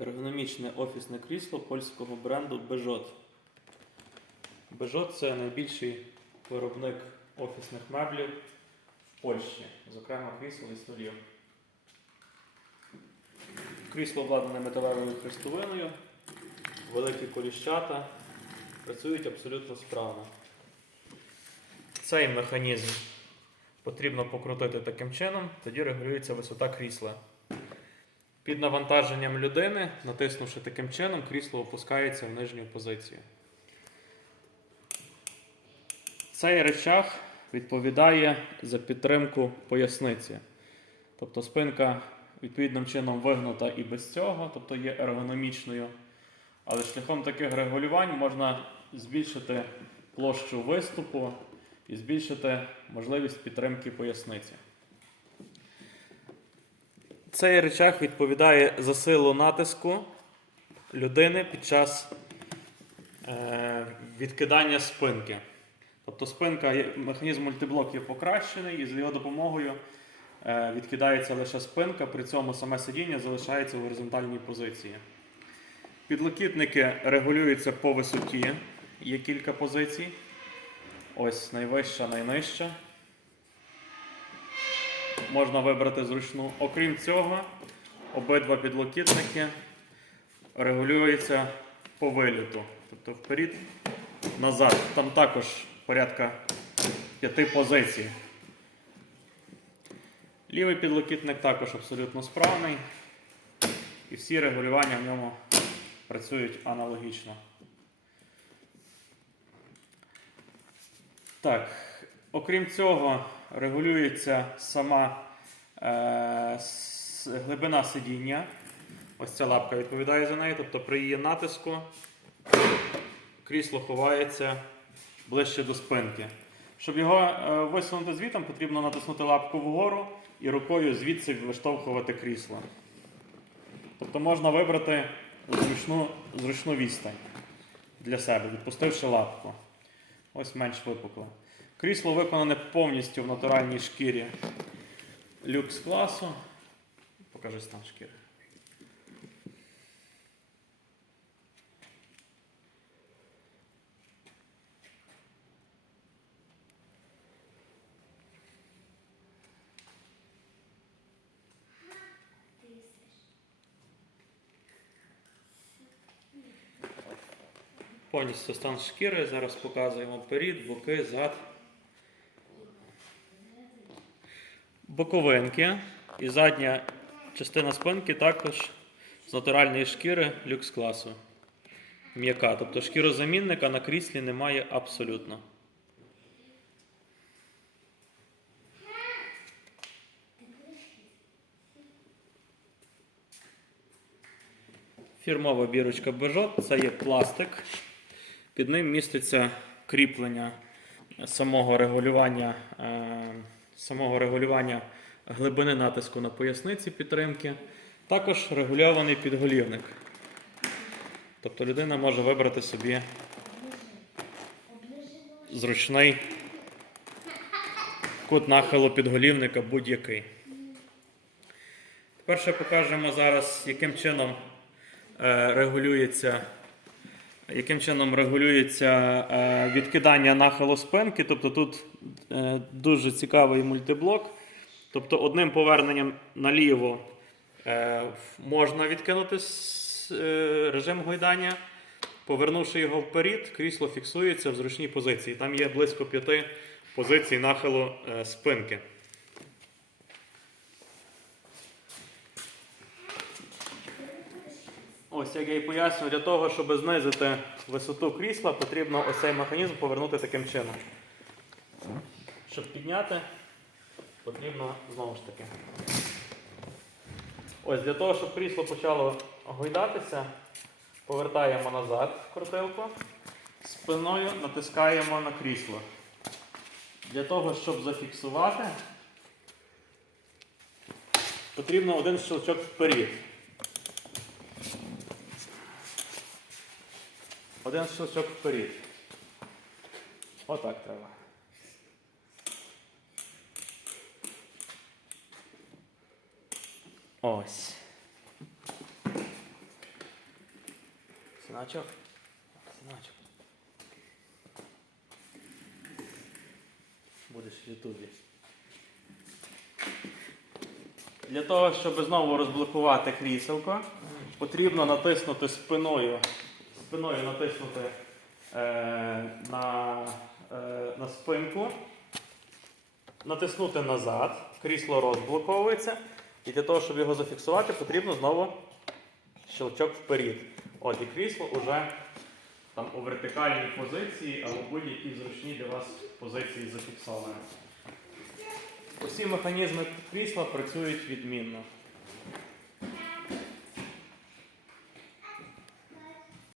Ергономічне офісне крісло польського бренду Peugeot. Peugeot – це найбільший виробник офісних меблів в Польщі, зокрема крісел і столів. Крісло обладнане металевою хрестовиною, великі коліщата, працюють абсолютно справно. Цей механізм потрібно покрутити таким чином, тоді регулюється висота крісла. Під навантаженням людини, натиснувши таким чином, крісло опускається в нижню позицію. Цей речах відповідає за підтримку поясниці. Тобто спинка відповідним чином вигнута і без цього, тобто є ергономічною. Але шляхом таких регулювань можна збільшити площу виступу і збільшити можливість підтримки поясниці. Цей речах відповідає за силу натиску людини під час е, відкидання спинки. Тобто спинка, механізм мультиблок є покращений, і з його допомогою е, відкидається лише спинка, при цьому саме сидіння залишається в горизонтальній позиції. Підлокітники регулюються по висоті, є кілька позицій. Ось найвища, найнижча. Можна вибрати зручну. Окрім цього, обидва підлокітники регулюються по виліту. Тобто вперед, назад. Там також порядка п'яти позицій. Лівий підлокітник також абсолютно справний. І всі регулювання в ньому працюють аналогічно. Так, окрім цього, регулюється сама е, глибина сидіння. Ось ця лапка відповідає за неї, тобто при її натиску крісло ховається ближче до спинки. Щоб його е, висунути звітом, потрібно натиснути лапку вгору і рукою звідси виштовхувати крісло. Тобто можна вибрати зручну, зручну відстань для себе, відпустивши лапку. Ось менш випукле. Крісло виконане повністю в натуральній шкірі люкс класу. Покажи стан шкіри. Повністю стан шкіри. Зараз показуємо перід, боки, зад. Боковинки і задня частина спинки також з натуральної шкіри люкс класу. М'яка. Тобто шкірозамінника на кріслі немає абсолютно. Фірмова бірочка Peugeot це є пластик. Під ним міститься кріплення самого регулювання, е, самого регулювання глибини натиску на поясниці підтримки. Також регульований підголівник. Тобто людина може вибрати собі зручний кут нахилу підголівника будь-який. Тепер ще покажемо зараз, яким чином е, регулюється яким чином регулюється е, відкидання нахилу спинки. Тобто тут е, дуже цікавий мультиблок. Тобто одним поверненням наліво е, можна відкинути режим гойдання. Повернувши його вперед, крісло фіксується в зручній позиції. Там є близько п'яти позицій нахилу спинки. Ось як я і пояснюю, для того, щоб знизити висоту крісла, потрібно ось цей механізм повернути таким чином. Щоб підняти, потрібно знову ж таки. Ось для того, щоб крісло почало гойдатися, повертаємо назад крутилку, спиною натискаємо на крісло. Для того, щоб зафіксувати, потрібно один щелчок вперед. Один щелчок вперед. Отак треба. Ось. Синочок. Синочок. Будеш в Ютубі. Для того, щоб знову розблокувати кріселко, потрібно натиснути спиною, спиною натиснути е, на, е, на спинку, натиснути назад, крісло розблоковується. І для того, щоб його зафіксувати, потрібно знову щелчок вперед. От і крісло вже там у вертикальній позиції або будь-якій зручній для вас позиції зафіксоване. Усі механізми крісла працюють відмінно.